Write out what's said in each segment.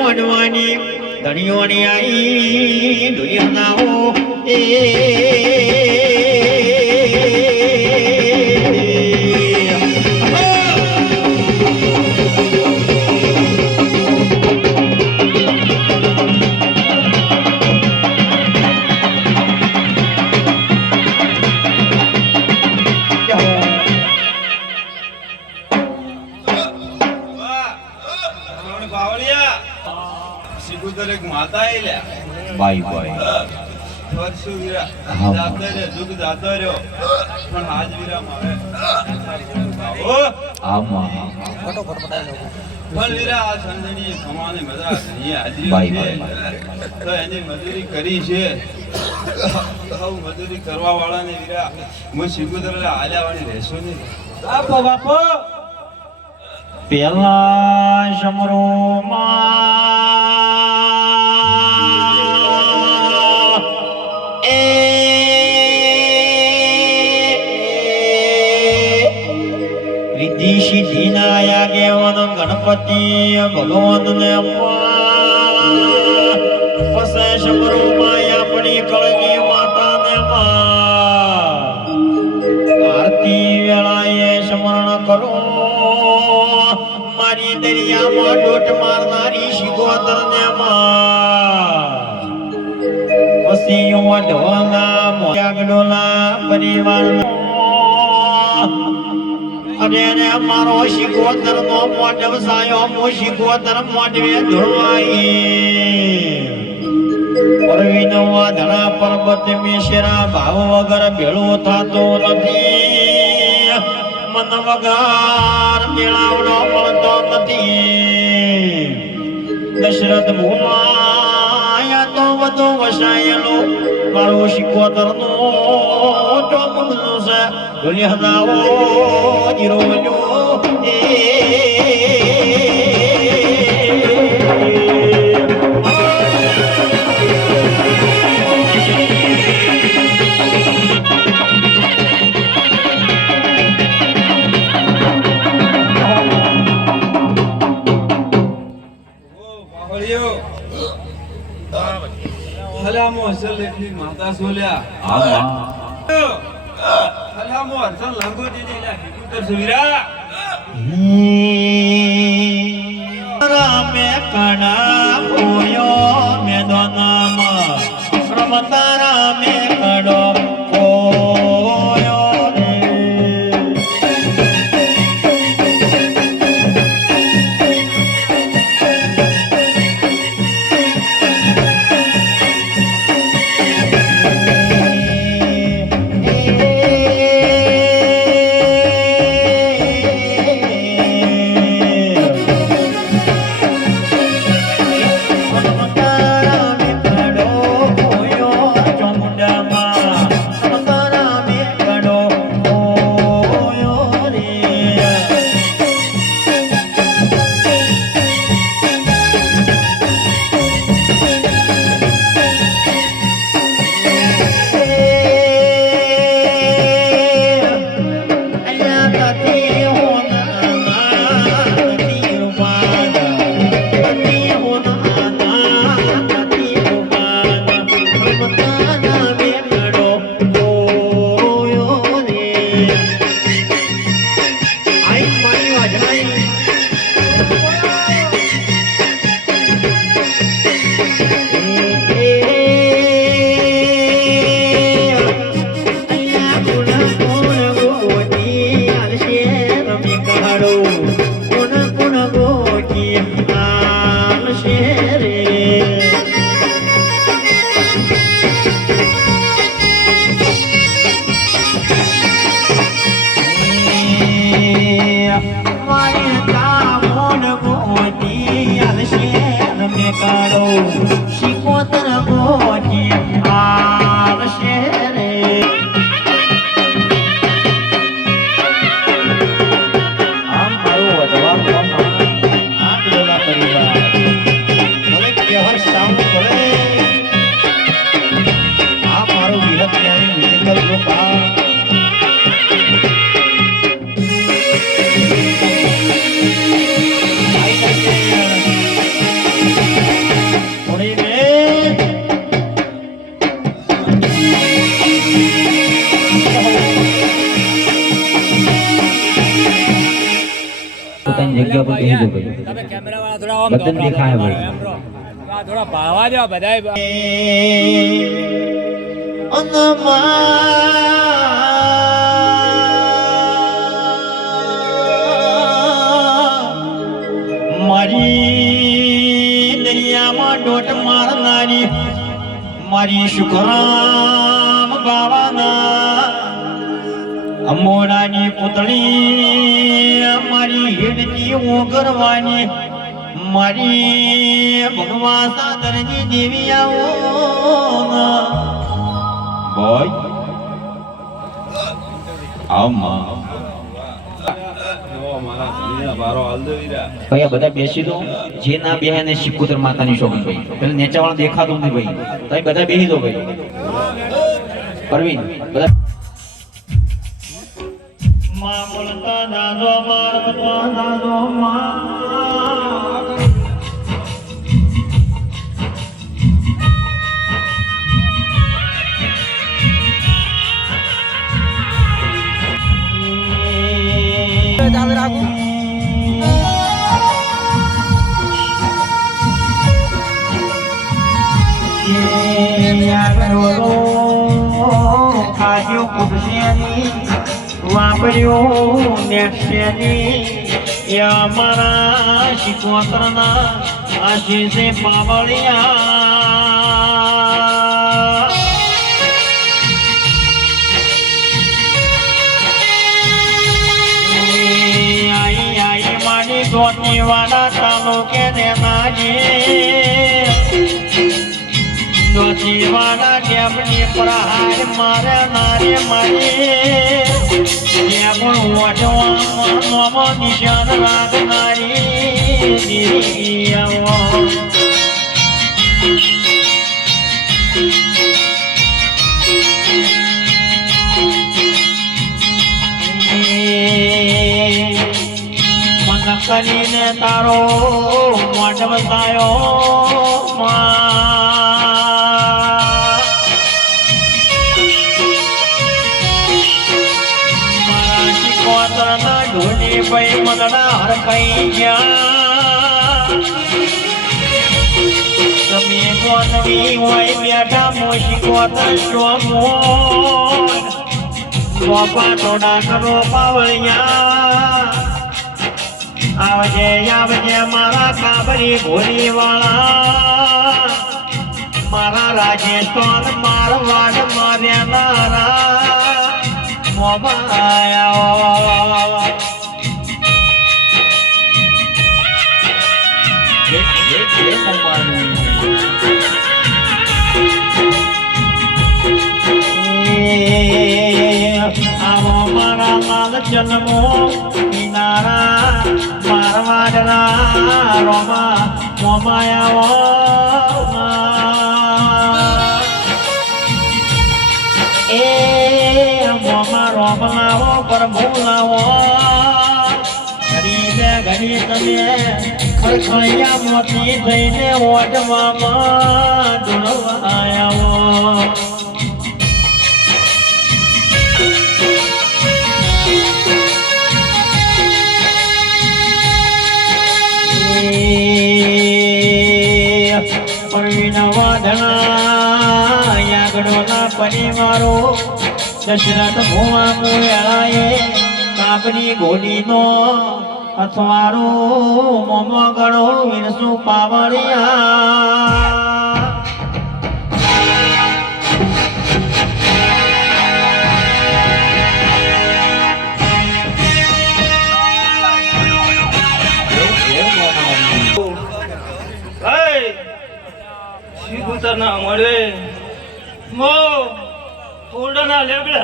મોનવાની ધણીઓની આઈ દુનિયાનાઓ એ એક માતા બાઈ બાઈ. વર્ષો વીરા. જાતો રહ્યો જુગ જાતો રહ્યો. પણ આજ વીરા મારે ઓ આમાં. પણ વીરા આ સંજણી કમાને મજા ઘણી હાજરી બાઈ, બાઈ, તો એની મજૂરી કરી છે. હવે મજૂરી કરવા વાળાને વીરા હું હાલ્યા વાળી રહેશો નહીં. બાપો બાપો. પેલા સમરો રિદ્ધિ ગણપતિ ભગવાન ને પસે સમરો માં આપણી કળગી માતા ને આરતી વેળાએ સ્મરણ કરો. મારી દરિયામાં ડોટ મારનારી શિકોતર ને પછી ઢોલા મોગડોલા પરિવાર અને રે મારો શિકોતર નો મોઢવ સાયો મો શિકોતર મોઢવે ધોવાઈ પરવીનો વાધણા પર્વત મિશ્રા ભાવ વગર ભેળો થતો નથી. મન વગર મેળાવડો મળતો નથી. દશરથ ભૂમાયા તો વધુ વસાયેલો. મારો શિકોતર નો ચોમનું છે દુનિયાનાઓ જીરો અસલ એટલી માતા સોલ્યા. આમાં રામે કડા હોયો મેદાનમાં રમતા રામે શિકોતર બધાને દેખાય ભાઈ. થોડા ભાવા દેવા બધાય મારી દરિયામાં ડોટ મારનારી મારી શુકરામ બાવાના અમોડાની પુતળી મારી હેડકી ઓગરવાની. મારી ભગવા સાદરની દેવી આવો બોય ભાઈ આ. બધા બેસી દો. જે ના બેહે ને શિકોતર માતાની શોખ ભાઈ. પેલા નેચા દેખાતું નહીં ભાઈ. તમે બધા બેસી દો ભાઈ. પરવીન બધા માં બોલતા દાદો મારતા દાદો માં ખાજો કુદશેની વાપર્યું નેક્ષેની એ અમારા આજે જે પાવળિયા. આઈ વાળા તાલુકે ને વાળા દેનાજી દોશીવાના ડેમની પ્રહાર મારે? નારે મારી ડેમણ ઓઢવામાં નિશાન રાખનારી મન કરીને તારો મોઢ બતાયો માં. શિકોતરના ઢોલી ભાઈ મનડા હરખાઈ ગયા તમે કોનવી હોય બેઠા મોશી કોતર શોમો ગોપા થોડા કરો પાવળિયા આવજે આવજે મારા કાબરી ભોરી વાળા મારા રાજસ્થાન મારવાડ માર્યા જન્મો કિનારા મારવાડના રોમા મોમાયા એ રોમ લાવો, પ્રભુ લાવો. ઘડી બે, ઘડી તમે ખરખૈયા મોતી થઈને ઓઢવામાં ડોળવા આવો વાદળા પરિવારો દશરથ ભુવા મુળાએ કાપની ઘોડીનો અથવારો મોમો ગણો વિરસુ પાવળિયા. લેબડે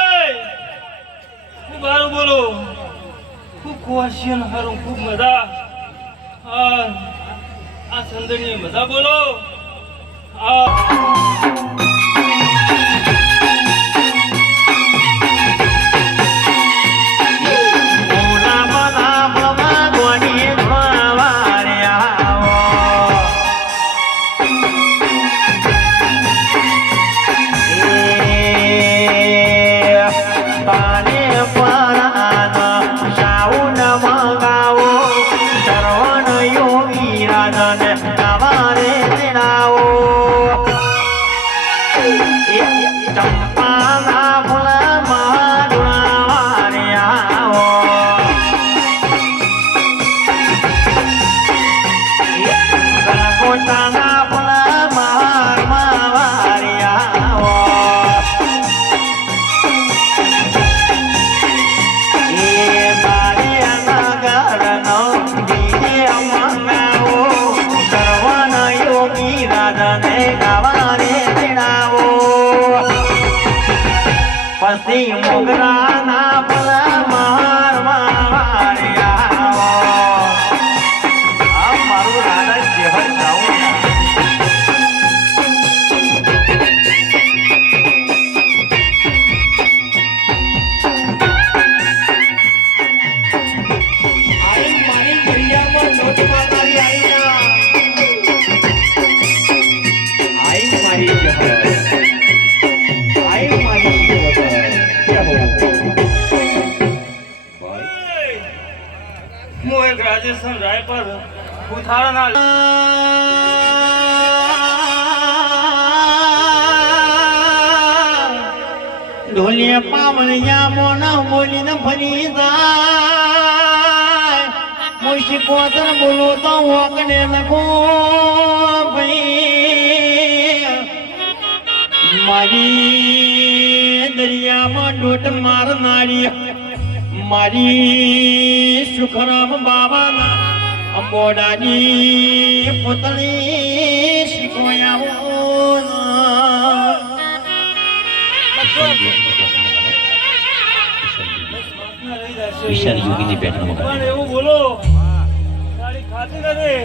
એ ખૂબ સારું બોલો? ખૂબ ખુવાશિયન હારું, ખૂબ મજા. આ સંદણી મજા બોલો. આ પછી મોગરાના પરા ઉથાળાના ઢોલિયા પાવળિયા મોના બોલીને ફરી જાય. મુશી કોતર બોલો તો વોકને લખો ભાઈ. મારી દરિયામાં ડોટ મારનારી. મારી સુખરામ બાબાના અંબોડાની પુતળી શીખોયા વિશાલ પણ એવું બોલો તારી ખાતી નથી.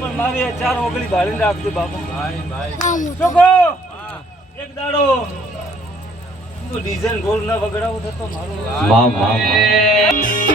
પણ મારી આ ચાર ઓગળી ભાડીને રાખજો ભાઈ ચોખ્ખો એક દાડો. તું ડીઝલ ગોળ ના વગડાવું થતો મારું. વાહ વાહ વાહ.